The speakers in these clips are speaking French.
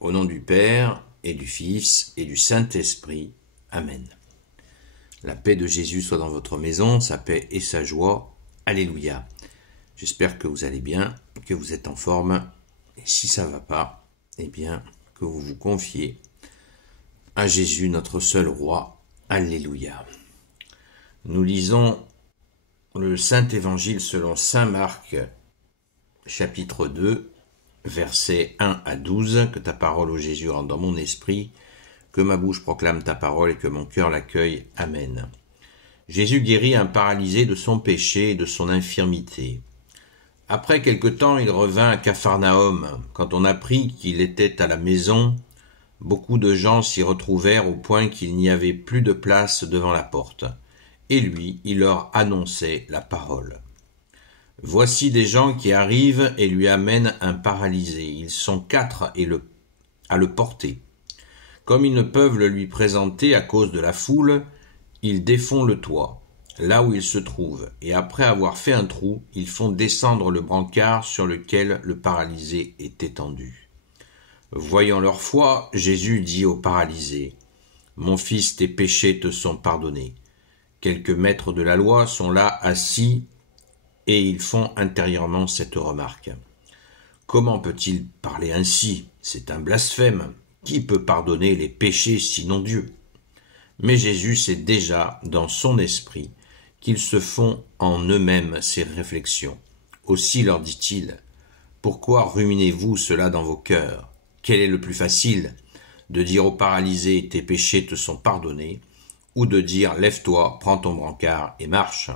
Au nom du Père, et du Fils, et du Saint-Esprit. Amen. La paix de Jésus soit dans votre maison, sa paix et sa joie. Alléluia. J'espère que vous allez bien, que vous êtes en forme. Et si ça ne va pas, eh bien, que vous vous confiez à Jésus, notre seul roi. Alléluia. Nous lisons le Saint-Évangile selon saint Marc, chapitre 2, versets 1 à 12. Que ta parole, ô Jésus, rentre dans mon esprit, que ma bouche proclame ta parole et que mon cœur l'accueille. Amen. Jésus guérit un paralysé de son péché et de son infirmité. Après quelque temps, il revint à Capharnaüm. Quand on apprit qu'il était à la maison, beaucoup de gens s'y retrouvèrent au point qu'il n'y avait plus de place devant la porte. Et lui, il leur annonçait la parole. Voici des gens qui arrivent et lui amènent un paralysé. Ils sont 4 à le porter. Comme ils ne peuvent le lui présenter à cause de la foule, ils défont le toit, là où il se trouve, et après avoir fait un trou, ils font descendre le brancard sur lequel le paralysé est étendu. Voyant leur foi, Jésus dit au paralysé, « Mon fils, tes péchés te sont pardonnés. » Quelques maîtres de la loi sont là assis et ils font intérieurement cette remarque. Comment peut-il parler ainsi? C'est un blasphème. Qui peut pardonner les péchés sinon Dieu? Mais Jésus sait déjà dans son esprit qu'ils se font en eux-mêmes ces réflexions. Aussi leur dit-il, « Pourquoi ruminez-vous cela dans vos cœurs? Quel est le plus facile, de dire au paralysé, tes péchés te sont pardonnés, ou de dire, lève-toi, prends ton brancard et marche.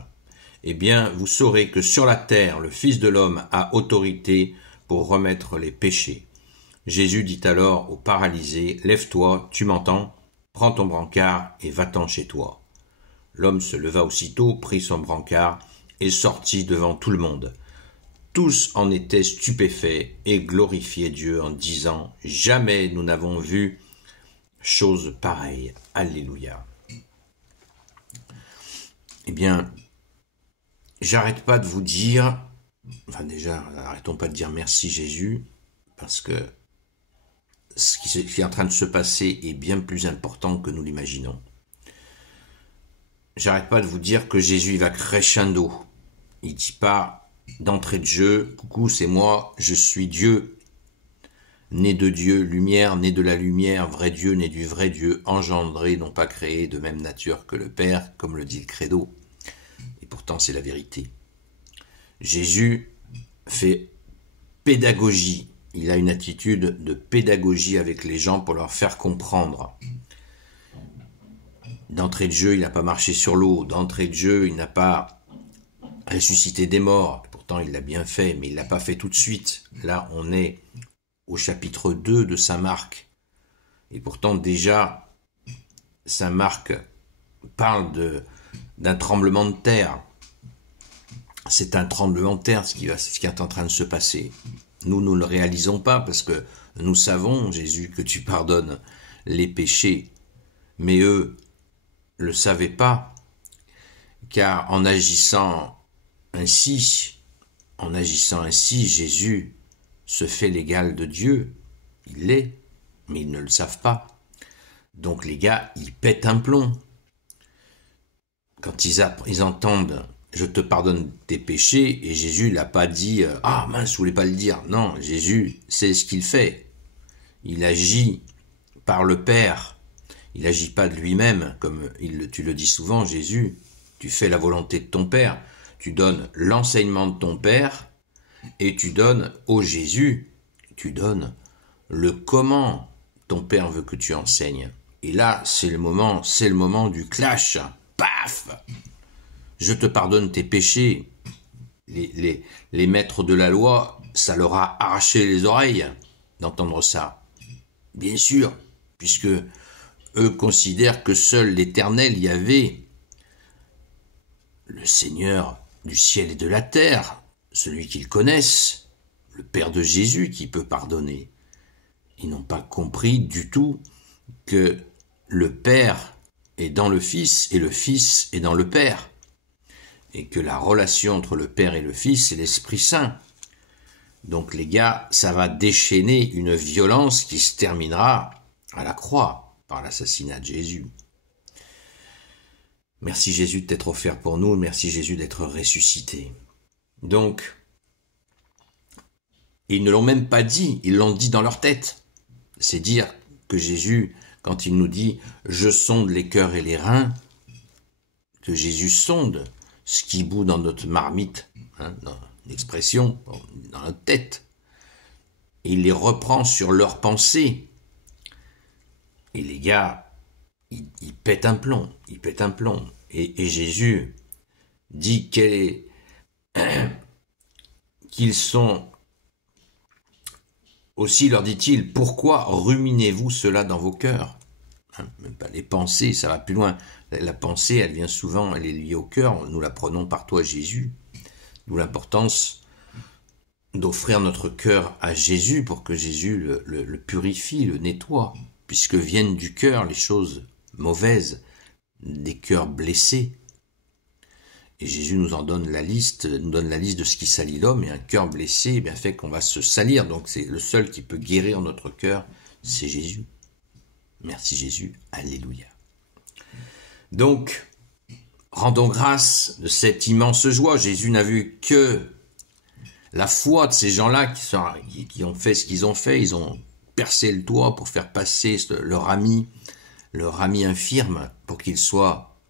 Eh bien, vous saurez que sur la terre, le Fils de l'homme a autorité pour remettre les péchés. » Jésus dit alors au paralysé, « Lève-toi, tu m'entends? Prends ton brancard et va-t'en chez toi. » L'homme se leva aussitôt, prit son brancard et sortit devant tout le monde. Tous en étaient stupéfaits et glorifiaient Dieu en disant, « Jamais nous n'avons vu chose pareille. » Alléluia. Eh bien, j'arrête pas de vous dire, déjà, arrêtons pas de dire merci Jésus, parce que ce qui est en train de se passer est bien plus important que nous l'imaginons. J'arrête pas de vous dire que Jésus il va crescendo. Il dit pas d'entrée de jeu, coucou c'est moi, je suis Dieu, né de Dieu, lumière, né de la lumière, vrai Dieu, né du vrai Dieu, engendré, non pas créé, de même nature que le Père, comme le dit le credo. Et pourtant c'est la vérité. Jésus fait pédagogie. Il a une attitude de pédagogie avec les gens pour leur faire comprendre. D'entrée de jeu, il n'a pas marché sur l'eau. D'entrée de jeu, il n'a pas ressuscité des morts. Pourtant, il l'a bien fait, mais il ne l'a pas fait tout de suite. Là, on est au chapitre 2 de saint Marc. Et pourtant, déjà, saint Marc parle d'un tremblement de terre. C'est un tremblement de terre ce qui est en train de se passer. Nous ne le réalisons pas parce que nous savons, Jésus, que tu pardonnes les péchés. Mais eux ne le savaient pas, car en agissant ainsi, Jésus se fait l'égal de Dieu. Il l'est, mais ils ne le savent pas. Donc les gars, ils pètent un plomb. Quand ils entendent « Je te pardonne tes péchés » et Jésus l'a pas dit « Ah mince, je voulais pas le dire ». Non, Jésus sait ce qu'il fait. Il agit par le Père. Il n'agit pas de lui-même, comme tu le dis souvent, Jésus. Tu fais la volonté de ton Père. Tu donnes l'enseignement de ton Père et tu donnes au Jésus, tu donnes le comment ton Père veut que tu enseignes. Et là, c'est le moment du clash. Paf! Je te pardonne tes péchés. Les maîtres de la loi, ça leur a arraché les oreilles d'entendre ça. Bien sûr, puisque eux considèrent que seul l'Éternel Yahvé, le Seigneur du ciel et de la terre, celui qu'ils connaissent, le Père de Jésus qui peut pardonner. Ils n'ont pas compris du tout que le Père est dans le Fils et le Fils est dans le Père. Et que la relation entre le Père et le Fils, c'est l'Esprit Saint. Donc les gars, ça va déchaîner une violence qui se terminera à la croix par l'assassinat de Jésus. Merci Jésus de t'être offert pour nous, merci Jésus d'être ressuscité. Donc, ils ne l'ont même pas dit, ils l'ont dit dans leur tête. C'est dire que Jésus, quand il nous dit « je sonde les cœurs et les reins », que Jésus sonde ce qui bout dans notre marmite, dans l'expression, dans notre tête. Et il les reprend sur leurs pensées. Et les gars, ils pètent un plomb, ils pètent un plomb. Et Jésus dit qu'ils sont, aussi leur dit-il, pourquoi ruminez-vous cela dans vos cœurs? Même pas les pensées, ça va plus loin. La pensée, elle vient souvent, elle est liée au cœur, nous la prenons par toi Jésus. D'où l'importance d'offrir notre cœur à Jésus pour que Jésus le purifie, le nettoie, puisque viennent du cœur les choses mauvaises, des cœurs blessés. Et Jésus nous en donne la liste, nous donne la liste de ce qui salit l'homme, et un cœur blessé, eh bien, fait qu'on va se salir. Donc c'est le seul qui peut guérir notre cœur, c'est Jésus. Merci Jésus, alléluia. Donc, rendons grâce de cette immense joie. Jésus n'a vu que la foi de ces gens-là qui ont fait ce qu'ils ont fait. Ils ont percé le toit pour faire passer leur ami infirme pour qu'il soit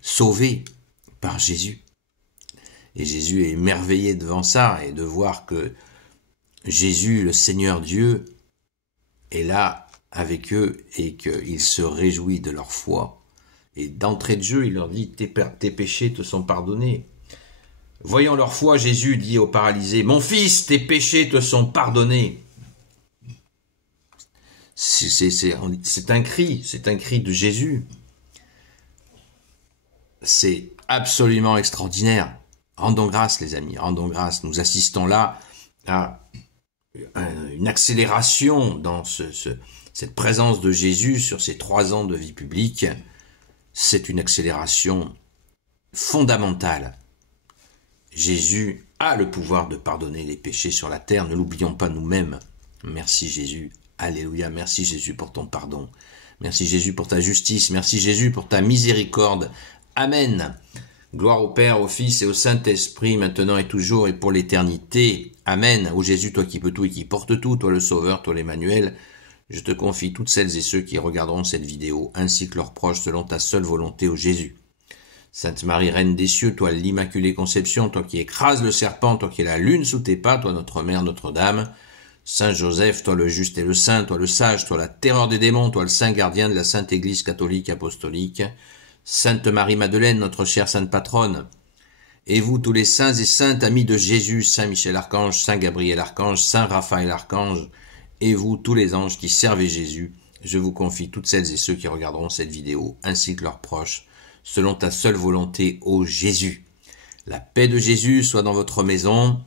sauvé par Jésus. Et Jésus est émerveillé devant ça et de voir que Jésus, le Seigneur Dieu, est là avec eux et qu'il se réjouit de leur foi. Et d'entrée de jeu, il leur dit « Tes péchés te sont pardonnés ». Voyant leur foi, Jésus dit au paralysé « Mon fils, tes péchés te sont pardonnés ». C'est un cri de Jésus. C'est absolument extraordinaire. Rendons grâce, les amis, rendons grâce. Nous assistons là à une accélération dans cette présence de Jésus sur ces 3 ans de vie publique. C'est une accélération fondamentale. Jésus a le pouvoir de pardonner les péchés sur la terre. Ne l'oublions pas nous-mêmes. Merci Jésus. Alléluia. Merci Jésus pour ton pardon. Merci Jésus pour ta justice. Merci Jésus pour ta miséricorde. Amen. Gloire au Père, au Fils et au Saint-Esprit, maintenant et toujours et pour l'éternité. Amen. Ô Jésus, toi qui peux tout et qui portes tout, toi le Sauveur, toi l'Emmanuel, je te confie toutes celles et ceux qui regarderont cette vidéo, ainsi que leurs proches, selon ta seule volonté, ô Jésus. Sainte Marie, Reine des cieux, toi l'Immaculée Conception, toi qui écrases le serpent, toi qui es la lune sous tes pas, toi notre Mère, Notre-Dame. Saint Joseph, toi le juste et le saint, toi le sage, toi la terreur des démons, toi le saint gardien de la Sainte Église catholique apostolique. Sainte Marie-Madeleine, notre chère sainte patronne. Et vous, tous les saints et saintes amis de Jésus, Saint Michel Archange, Saint Gabriel Archange, Saint Raphaël Archange, et vous, tous les anges qui servez Jésus, je vous confie toutes celles et ceux qui regarderont cette vidéo, ainsi que leurs proches, selon ta seule volonté, ô Jésus. La paix de Jésus soit dans votre maison.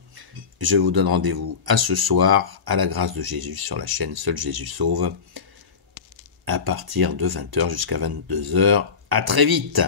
Je vous donne rendez-vous à ce soir, à la grâce de Jésus, sur la chaîne Seul Jésus Sauve, à partir de 20h jusqu'à 22h. À très vite!